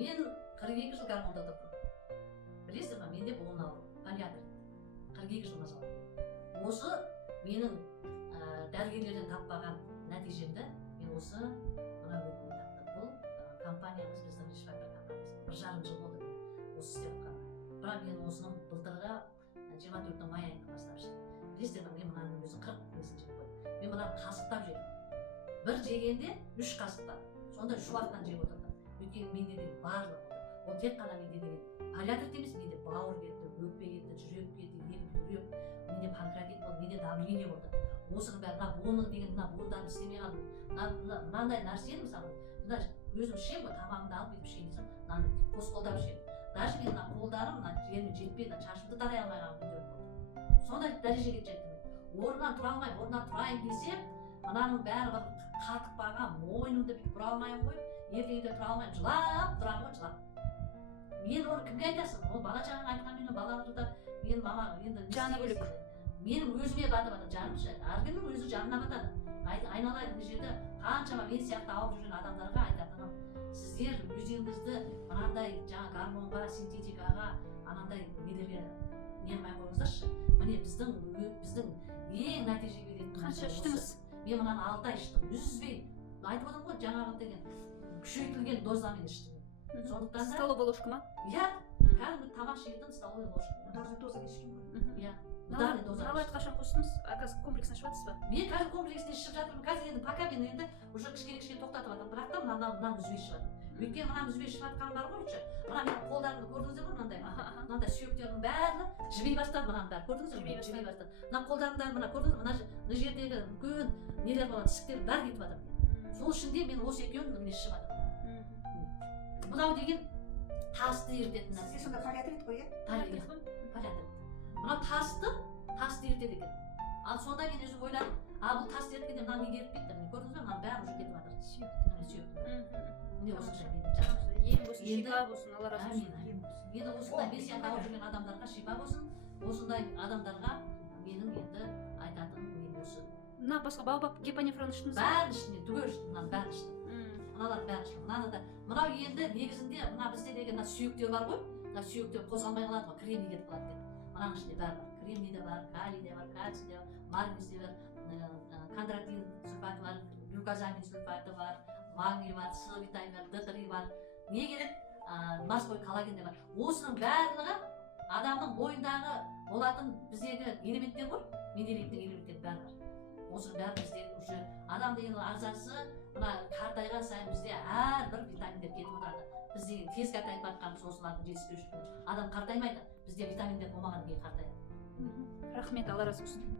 мен 42 жыл гармонда тұрдым. Білесіздер ма, менде буын ауру, полиатр. 42 жылға жалғыз. Осы менің дәрігерлерден таппаған нәтижемді мен осы мына өкімет таптым. Бұл компаниямыз, біздің Ришватер компаниясы. 1,5 жыл болды мен осы істеп жатқаныма. Бірақ мен осының былтырғы 24 май айында бастап жедім. Білесіздер ма, мен мынаның өзі 40 несін жеп қойдым. Мен мынаны қасықтап жедім. Бір жегенде 3 қасықтап. Сонда шуақтан жеп отырдым. Өйткені менде де барлығы болды. Ол тек қана менде деген полиатр емес, менде бауыр кетті, өкпе кетті, жүрек кетті, жүрек, менде панкреатит болды, менде давление болды. Осының бәрі, оны деген мына буындарым істемей қалды. Мынандай нәрсені мысалы, өзім ішемін ғой, тамағымды алып етіп ішейін десем, мынаны қос қолдап ішемін. Даже мен мына қолдарым мына жеріме жетпейді, шашымды тарай алмай қалған күндер болды. Сондай дәрежеге жеттім мен. Орнынан тұра алмаймын, орнынан тұрайын десем, мынаның бәрі бір қатып қалған, мойнымды бүйтіп бұра алмаймын ғой, ертеңінде тұра алмаймын, жылап тұрамын ғой, жылап. Мен оны кімге айтасың? Ол бала жағын айтқан мен балаларды мен мама енді жаны бөлек. Менің өзіме батып жатыр жаным ше. Әркімнің өзі жанына батады. Айналайын мына жерде қаншама мен сияқты ауырып жүрген адамдарға айтатыным, сіздер өздеріңізді мынандай жаңа гормонға, синтетикаға, анандай нелерге нермай қойыңыздаршы. Міне біздің ең нәтиже беретін қанша іштіңіз? Мен мынаны 6 ай іштім, үзбей. Айтып отырмын ғой, жаңағы деген күшейтілген дозамен іштім. Сондықтан да столовая ложка ма? Иә, кәдімгі тамақ жейтін столовая ложка. Ударный доза ішкен ғой. Иә, ударный доза. Науайт қашан қостыңыз? Қазір комплексно ішіп жатсыз ба? Мен қазір комплексіне ішіп жатырмын. Қазір енді пока мен енді уже кішкене тоқтатып жатырмын. Бірақ та мынаны үзбей ішіп жатырмын. Өйткені мынаны үзбей ішіп жатқаным бар ғой, мына менің қолдарымды көрдіңіздер ғой, мынандай сүйектердің бәрі жібей бастады, мынаның бәрі көрдіңіздер ме? Жібей бастады. Мына қолдарымдағы мына көрдіңіз, мына жердегі үлкен нелер болады, ісіктер бәрі кетіп жатыр. Сол үшін де мен осы екеуін міне ішіп жатырмын. Мынау деген тасты ерітетін нәрсе. Сізде сонда полиатрит қой, иә? Полиатрит. Мынау тасты ерітеді екен. Ал сонда мен өзім ойладым, бұл тасты еріткенде мынаны неге ерітпейді? Міне көрдіңіз бе, мынаның бәрі уже кетіп жатыр. Сүйекті. Міне осынша менің жаным. Ем болсын, шипа болсын, Алла разы болсын. Енді осындай мен сияқты ауырып жүрген адамдарға шипа болсын. Осындай адамдарға менің енді айтатыным мен осы. Мына басқа баобаб гепанефрон іштіңіз бе? Бәрін іштім, түгел іштім, мынаның бәрін іштім. Мыналар бәрі іштім. Мынау енді негізінде мына бізде деген мына сүйектер бар ғой. Мына сүйектер қозғалмай қалады ғой, кремний кетіп қалады екен. Мынаның ішінде бәрі бар. Кремний де бар, калий де бар, кальций де бар, магний де бар, кондратин сульфаты бар, глюкозамин сульфаты бар, магний бар, С витамині бар, D3 бар. Не керек? Морской коллаген де бар. Осының барлығы адамның бойындағы болатын біздегі элементтер ғой. Минералдық элементтер бәрі бар. Осының бәрі бізде уже адам деген ағзасы мына қартайған сайын бізде әрбір витаминдер кетіп отырады. Біз деген тез қартайып жатқанымыз осылардың жетіспеушілігінен. Адам қартаймайды, бізде витаминдер болмағаннан кейін қартаяды. Рахмет, Алла разы болсын.